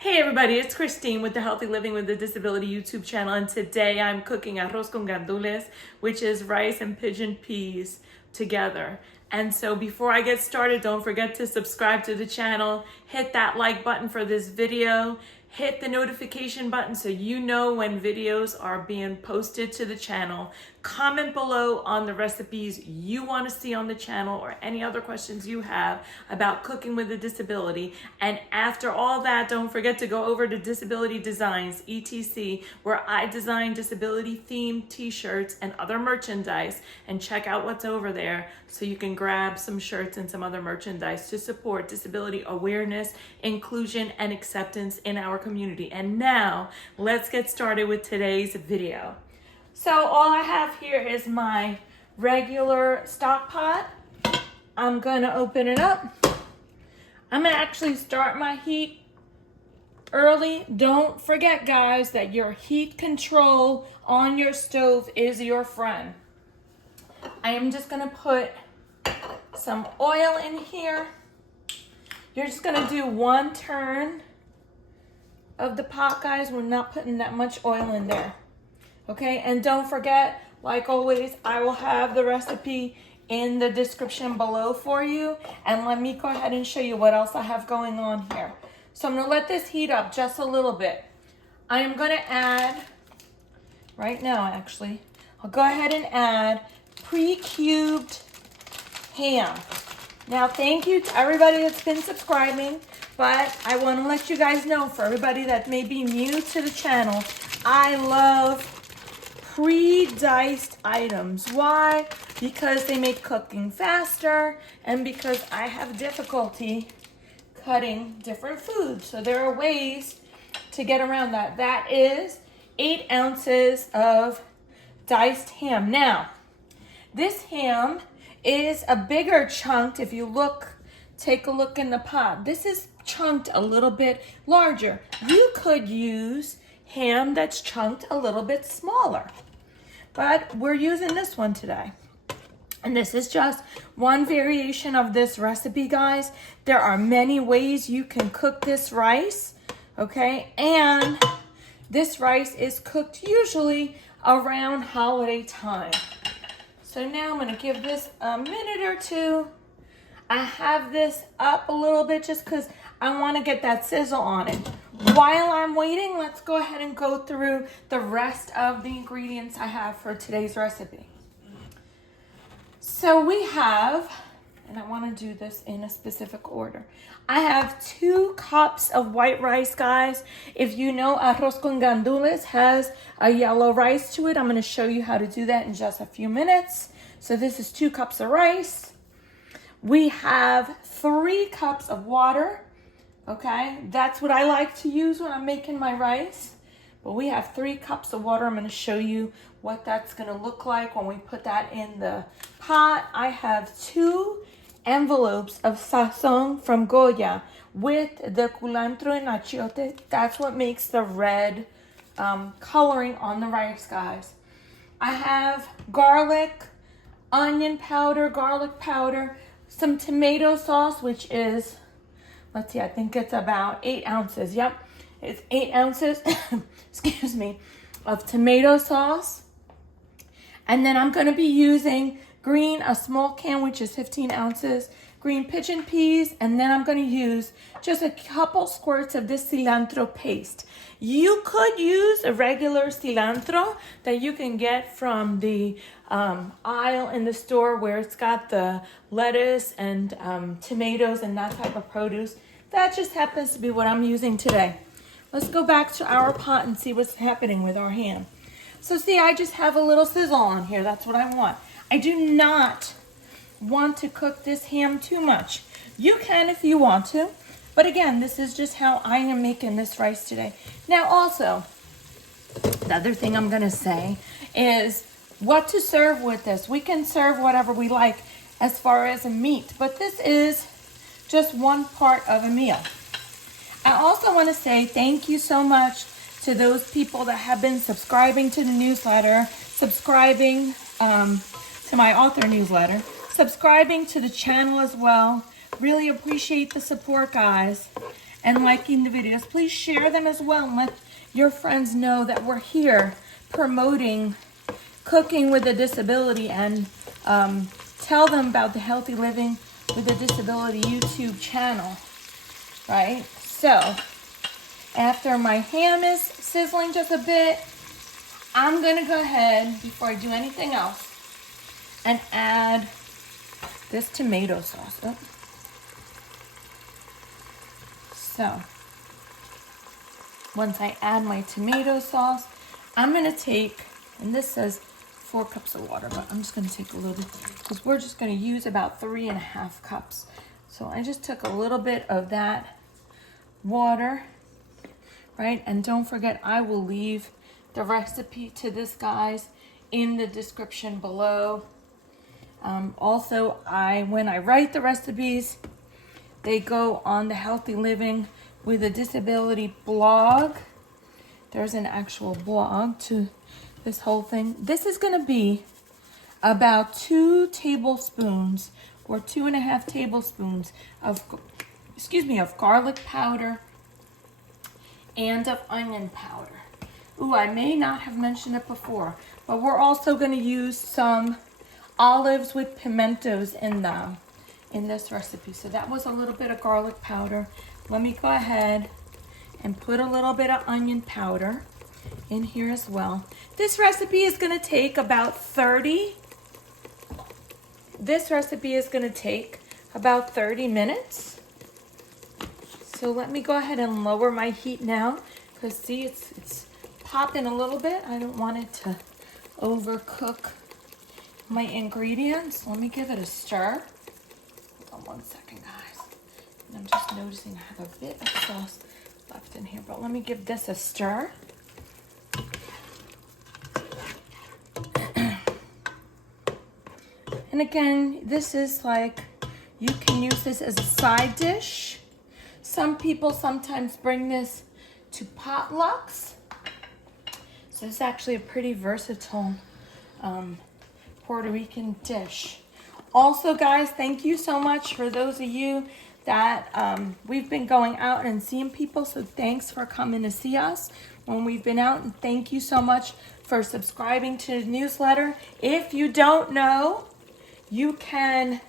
Hey everybody, it's Christine with the Healthy Living with a Disability YouTube channel, and today I'm cooking arroz con gandules, which is rice and pigeon peas together. And so before I get started, don't forget to subscribe to the channel, hit that like button for this video, hit the notification button so you know when videos are being posted to the channel. Comment below on the recipes you want to see on the channel or any other questions you have about cooking with a disability. And after all that, don't forget to go over to Disability Designs, ETC, where I design disability themed t-shirts and other merchandise, and check out what's over there so you can grab some shirts and some other merchandise to support disability awareness, inclusion, and acceptance in our community. And now let's get started with today's video. So all I have here is my regular stock pot. I'm gonna open it up. I'm gonna actually start my heat early. Don't forget, guys, that your heat control on your stove is your friend. I am just gonna put some oil in here. You're just gonna do one turn of the pot, guys. We're not putting that much oil in there. Okay, and don't forget, like always, I will have the recipe in the description below for you. And let me go ahead and show you what else I have going on here. So I'm gonna let this heat up just a little bit. I am gonna add, right now actually, I'll go ahead and add pre-cubed ham. Now, thank you to everybody that's been subscribing, but I wanna let you guys know, for everybody that may be new to the channel, I love pre-diced items. Why? Because they make cooking faster and because I have difficulty cutting different foods. So there are ways to get around that. That is 8 ounces of diced ham. Now, this ham is a bigger chunk. If you look, take a look in the pot. This is chunked a little bit larger. You could use ham that's chunked a little bit smaller, but we're using this one today. And this is just one variation of this recipe, guys. There are many ways you can cook this rice, okay? And this rice is cooked usually around holiday time. So now I'm gonna give this a minute or two. I have this up a little bit just because I wanna get that sizzle on it. While I'm waiting, let's go ahead and go through the rest of the ingredients I have for today's recipe. So we have, and I want to do this in a specific order. I have 2 cups of white rice, guys. If you know, arroz con gandules has a yellow rice to it. I'm going to show you how to do that in just a few minutes. So this is 2 cups of rice. We have 3 cups of water. Okay, that's what I like to use when I'm making my rice. But we have 3 cups of water. I'm going to show you what that's going to look like when we put that in the pot. I have 2 envelopes of sazon from Goya with the culantro and achiote. That's what makes the red coloring on the rice, guys. I have garlic, onion powder, garlic powder, some tomato sauce, which is, let's see, I think it's about 8 ounces. Yep, it's 8 ounces, excuse me, of tomato sauce. And then I'm gonna be using a small can, which is 15 ounces, green pigeon peas, and then I'm gonna use just a couple squirts of this cilantro paste. You could use a regular cilantro that you can get from the aisle in the store where it's got the lettuce and tomatoes and that type of produce. That just happens to be what I'm using today. Let's go back to our pot and see what's happening with our ham. So see, I just have a little sizzle on here. That's what I want. I do not want to cook this ham too much. You can if you want to, but again, this is just how I am making this rice today. Now also, the other thing I'm gonna say is what to serve with this. We can serve whatever we like as far as a meat, but this is just one part of a meal. I also want to say thank you so much to those people that have been subscribing to the newsletter, subscribing to my author newsletter, subscribing to the channel as well. Really appreciate the support, guys. and liking the videos. Please share them as well and let your friends know that we're here promoting cooking with a disability, and tell them about the Healthy Living with a Disability YouTube channel, right? So after my ham is sizzling just a bit, I'm gonna go ahead, before I do anything else, and add this tomato sauce. Oh. So once I add my tomato sauce, I'm gonna take, and this says 4 cups of water, but I'm just gonna take a little bit because we're just gonna use about 3.5 cups. So I just took a little bit of that water, right? And don't forget, I will leave the recipe to this, guys, in the description below. Also, when I write the recipes, they go on the Healthy Living with a Disability blog. There's an actual blog to this whole thing. This is going to be about 2 tablespoons or 2.5 tablespoons of garlic powder and of onion powder. Ooh, I may not have mentioned it before, but we're also going to use some olives with pimentos in them in this recipe. So that was a little bit of garlic powder. Let me go ahead and put a little bit of onion powder in here as well. This recipe is going to take about 30 minutes. So let me go ahead and lower my heat now, because see, it's popping a little bit. I don't want it to overcook my ingredients. Let me give it a stir. Hold on one second, guys. And I'm just noticing I have a bit of sauce left in here, but let me give this a stir. And again, this is like, you can use this as a side dish. Some people sometimes bring this to potlucks. So it's actually a pretty versatile Puerto Rican dish. Also, guys, thank you so much for those of you that we've been going out and seeing people. So thanks for coming to see us when we've been out. And thank you so much for subscribing to the newsletter. If you don't know, you can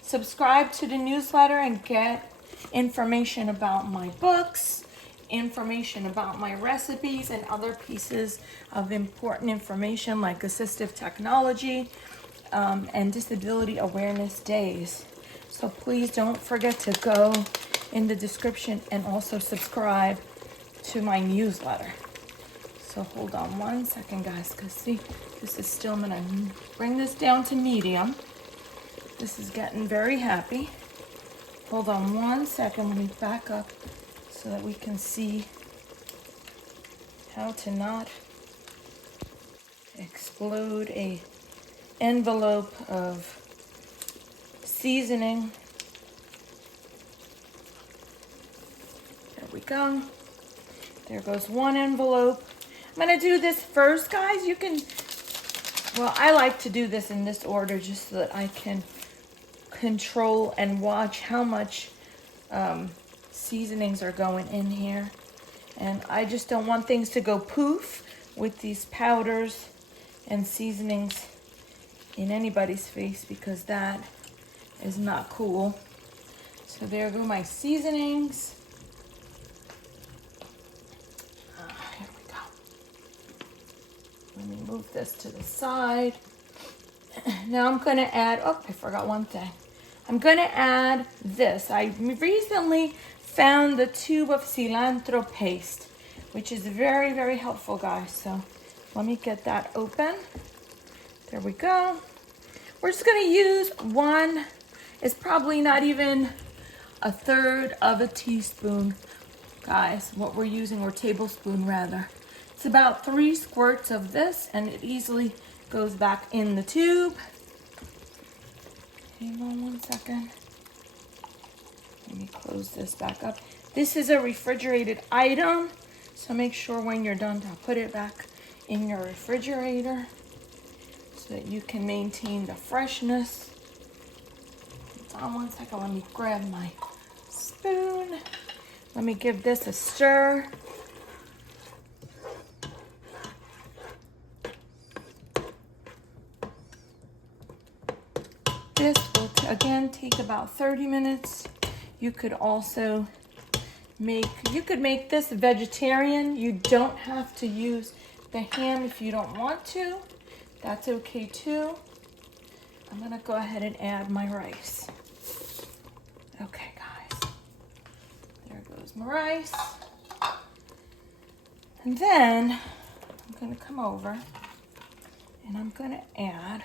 subscribe to the newsletter and get information about my books, information about my recipes, and other pieces of important information like assistive technology and disability awareness days. So please don't forget to go in the description and also subscribe to my newsletter. So hold on one second, guys, because see, this is still, I'm gonna bring this down to medium. This is getting very happy. Hold on one second, let me back up so that we can see how to not explode a envelope of seasoning. There we go. There goes one envelope. I'm gonna do this first, guys. You can, well, I like to do this in this order just so that I can control and watch how much seasonings are going in here. And I just don't want things to go poof with these powders and seasonings in anybody's face, because that is not cool. So there go my seasonings. Here we go. Let me move this to the side. Now I'm gonna add, oh, I forgot one thing. I'm gonna add this. I recently found the tube of cilantro paste, which is very, very helpful, guys. So let me get that open. There we go. We're just gonna use one. It's probably not even 1/3 of a teaspoon, guys, what we're using, or tablespoon rather. It's about 3 squirts of this, and it easily goes back in the tube. Hang on one second. Let me close this back up. This is a refrigerated item, so make sure when you're done to put it back in your refrigerator so that you can maintain the freshness. Hold on one second, let me grab my spoon. Let me give this a stir. This will again take about 30 minutes. You could also you could make this vegetarian. You don't have to use the ham if you don't want to. That's okay too. I'm gonna go ahead and add my rice. Okay, guys. There goes my rice. And then I'm gonna come over and I'm gonna add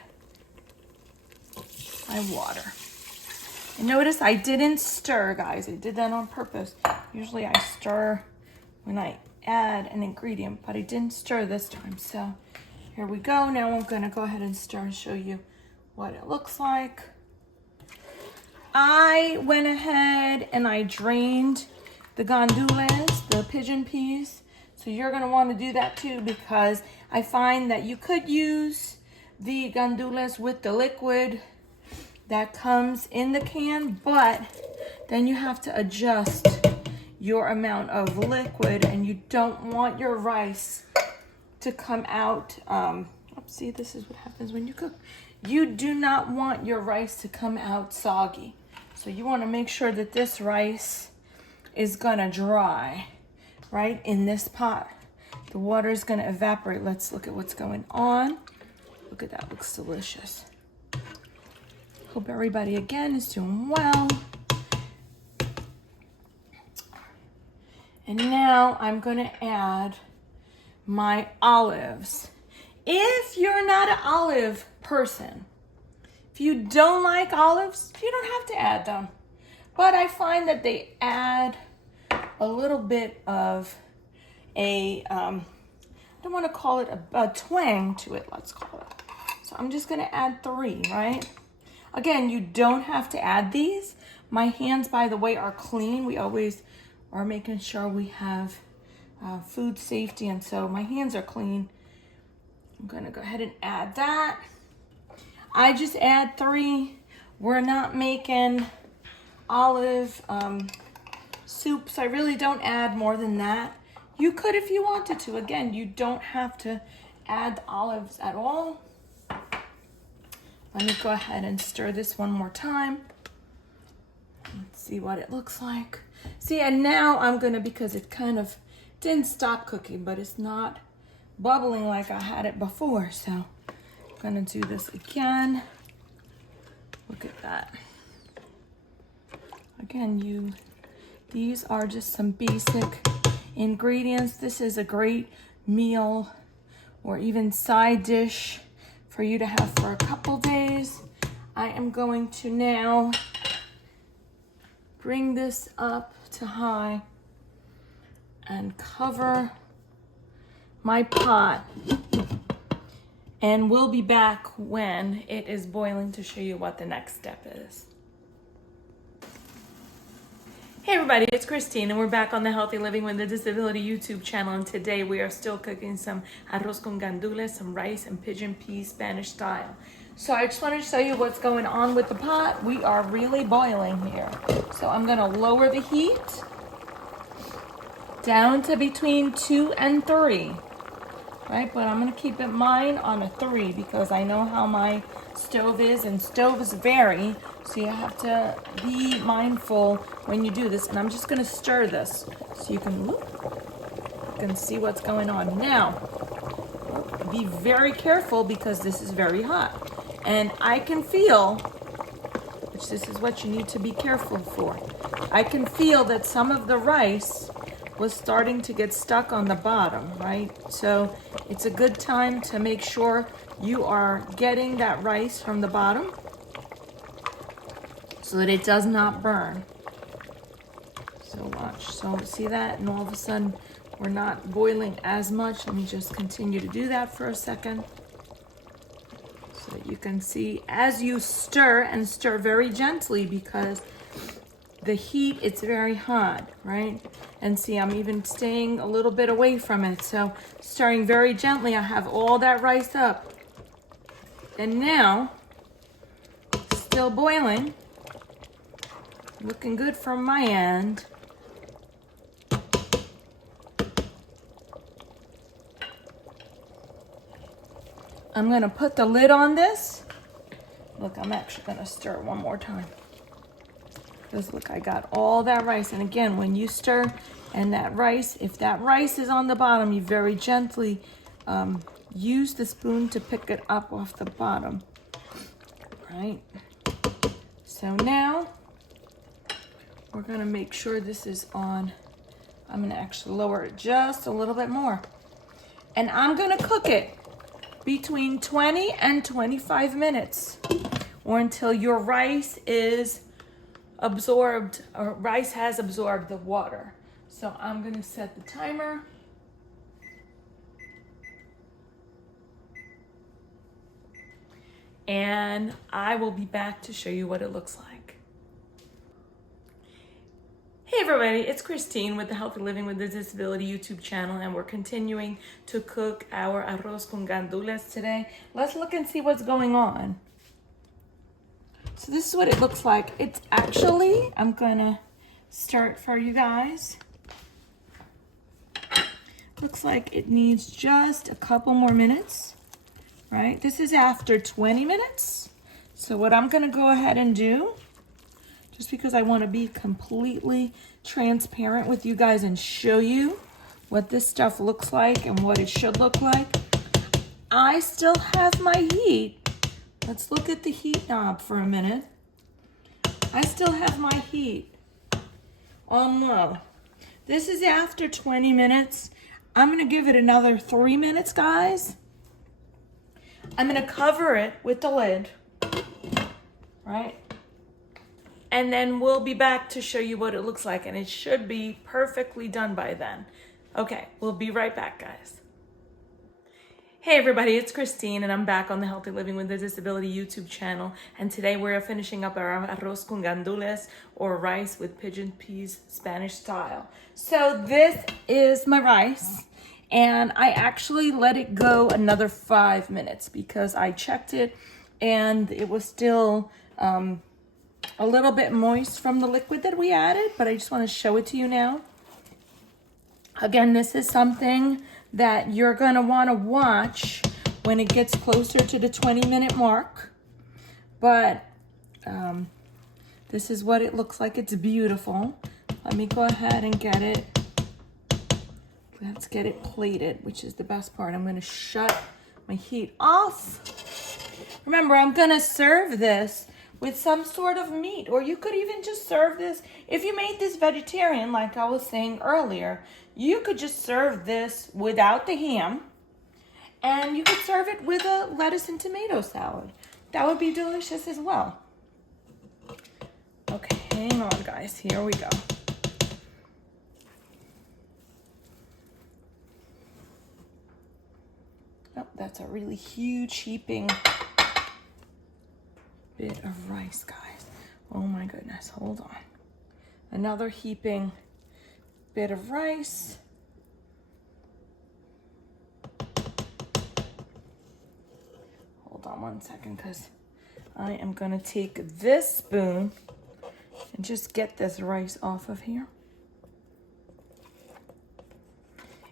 my water. And notice I didn't stir, guys. I did that on purpose. Usually I stir when I add an ingredient, but I didn't stir this time. So here we go. Now I'm gonna go ahead and stir and show you what it looks like. I went ahead and I drained the gandules, the pigeon peas. So you're gonna wanna do that too, because I find that you could use the gandules with the liquid that comes in the can, but then you have to adjust your amount of liquid, and you don't want your rice to come out. See, this is what happens when you cook. You do not want your rice to come out soggy. So you want to make sure that this rice is gonna dry right in this pot. The water is gonna evaporate. Let's look at what's going on. Look at that, looks delicious. Hope everybody again is doing well. And now I'm gonna add my olives. If you're not an olive person, if you don't like olives, you don't have to add them. But I find that they add a little bit of a, I don't wanna call it a twang to it, let's call it. So I'm just gonna add 3, right? Again, you don't have to add these. My hands, by the way, are clean. We always are making sure we have food safety, and so my hands are clean. I'm gonna go ahead and add that. I just add 3. We're not making olive soups. I really don't add more than that. You could if you wanted to. Again, you don't have to add the olives at all. Let me go ahead and stir this one more time. Let's see what it looks like. See, and now I'm gonna, because it kind of didn't stop cooking, but it's not bubbling like I had it before. So I'm gonna do this again. Look at that. Again, these are just some basic ingredients. This is a great meal or even side dish for you to have for a couple days. I am going to now bring this up to high and cover my pot, and we'll be back when it is boiling to show you what the next step is. Hey everybody, it's Christine, and we're back on the Healthy Living with a Disability YouTube channel, and today we are still cooking some arroz con gandules, some rice and pigeon peas Spanish style. So I just wanted to show you what's going on with the pot. We are really boiling here. So I'm gonna lower the heat down to between 2 and 3, right? But I'm gonna keep it mine on a 3 because I know how my stove is, and stoves vary. So you have to be mindful when you do this. And I'm just gonna stir this so you can see what's going on. Now, be very careful because this is very hot. And I can feel, which this is what you need to be careful for. I can feel that some of the rice was starting to get stuck on the bottom, right? So it's a good time to make sure you are getting that rice from the bottom so that it does not burn. So watch, so see that? And all of a sudden we're not boiling as much. Let me just continue to do that for a second so that you can see as you stir, and stir very gently because the heat, it's very hot, right? And see, I'm even staying a little bit away from it. So stirring very gently, I have all that rice up. And now, still boiling, looking good from my end. I'm gonna put the lid on this. Look, I'm actually gonna stir it one more time. Because look, I got all that rice. And again, when you stir and that rice, if that rice is on the bottom, you very gently use the spoon to pick it up off the bottom, right? So now we're gonna make sure this is on. I'm gonna actually lower it just a little bit more. And I'm gonna cook it between 20 and 25 minutes or until your rice is absorbed, or rice has absorbed the water. So I'm gonna set the timer. And I will be back to show you what it looks like. Hey everybody, it's Christine with the Healthy Living with a Disability YouTube channel, and we're continuing to cook our arroz con gandules today. Let's look and see what's going on. So this is what it looks like. It's actually, I'm gonna start for you guys. Looks like it needs just a couple more minutes, right? This is after 20 minutes. So what I'm gonna go ahead and do, just because I wanna be completely transparent with you guys and show you what this stuff looks like and what it should look like. I still have my heat. Let's look at the heat knob for a minute. I still have my heat on low. This is after 20 minutes. I'm gonna give it another 3 minutes, guys. I'm gonna cover it with the lid, right? And then we'll be back to show you what it looks like, and it should be perfectly done by then. Okay, we'll be right back, guys. Hey everybody, it's Christine, and I'm back on the Healthy Living with a Disability YouTube channel. And today we're finishing up our arroz con gandules, or rice with pigeon peas, Spanish style. So this is my rice, and I actually let it go another 5 minutes because I checked it and it was still a little bit moist from the liquid that we added, but I just want to show it to you now. Again, this is something that you're gonna wanna watch when it gets closer to the 20-minute mark. But this is what it looks like. It's beautiful. Let me go ahead and get it. Let's get it plated, which is the best part. I'm gonna shut my heat off. Remember, I'm gonna serve this with some sort of meat, or you could even just serve this. If you made this vegetarian, like I was saying earlier, you could just serve this without the ham, and you could serve it with a lettuce and tomato salad. That would be delicious as well. Okay, hang on guys, here we go. Oh, that's a really huge heaping bit of rice, guys. Oh my goodness, hold on. Another heaping bit of rice. Hold on one second, because I am gonna take this spoon and just get this rice off of here.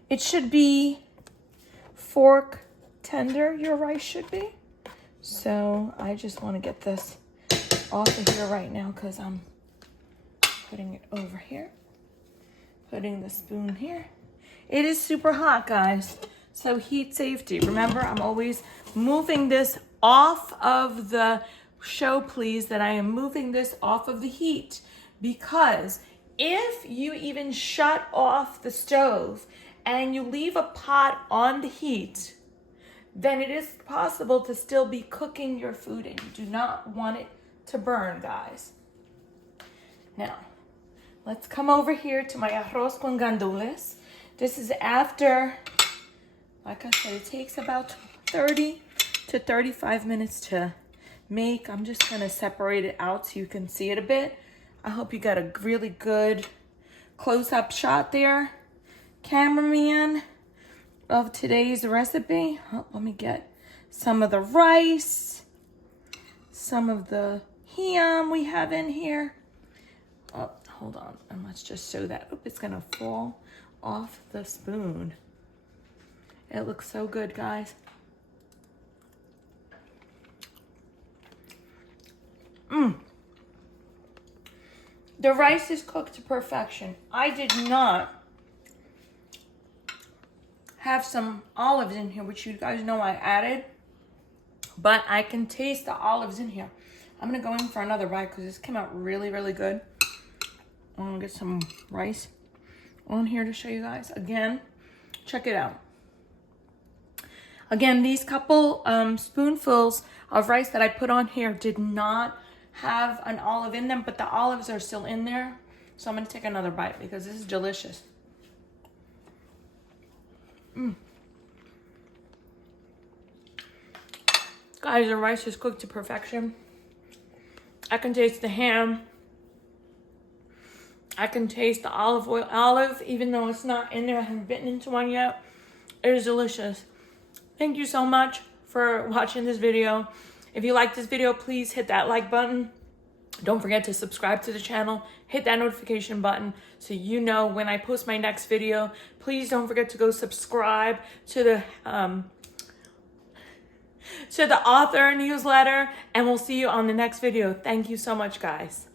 It should be fork tender, your rice should be. So I just want to get this off of here right now because I'm putting it over here. Putting the spoon here. It is super hot, guys. So heat safety. Remember, I'm always moving this off of the show, please, that I am moving this off of the heat, because if you even shut off the stove and you leave a pot on the heat, then it is possible to still be cooking your food, and you do not want it to burn, guys. Now, let's come over here to my arroz con gandules. This is after, like I said, it takes about 30 to 35 minutes to make. I'm just gonna separate it out so you can see it a bit. I hope you got a really good close-up shot there, cameraman, of today's recipe. Oh, let me get some of the rice, some of the ham we have in here. Oh, hold on, and let's just show that. Oop, it's gonna fall off the spoon. It looks so good, guys. The rice is cooked to perfection. I did not have some olives in here, which you guys know I added, but I can taste the olives in here. I'm gonna go in for another bite because this came out really, really good. I'm gonna get some rice on here to show you guys. Again, check it out. Again, these couple spoonfuls of rice that I put on here did not have an olive in them, but the olives are still in there. So I'm gonna take another bite because this is delicious. Guys, the rice is cooked to perfection. I can taste the ham. I can taste the olive, even though it's not in there. I haven't bitten into one yet. It is delicious. Thank you so much for watching this video. If you like this video, please hit that like button. Don't forget to subscribe to the channel. Hit that notification button so you know when I post my next video. Please don't forget to go subscribe to the author newsletter, and we'll see you on the next video. Thank you so much, guys.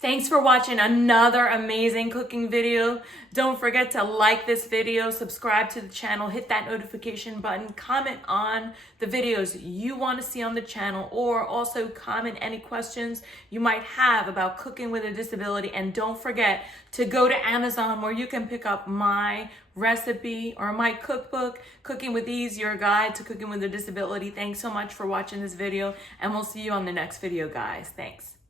Thanks for watching another amazing cooking video. Don't forget to like this video, subscribe to the channel, hit that notification button, comment on the videos you want to see on the channel, or also comment any questions you might have about cooking with a disability. And don't forget to go to Amazon where you can pick up my recipe or my cookbook, Cooking with Ease, your guide to cooking with a disability. Thanks so much for watching this video, and we'll see you on the next video, guys. Thanks.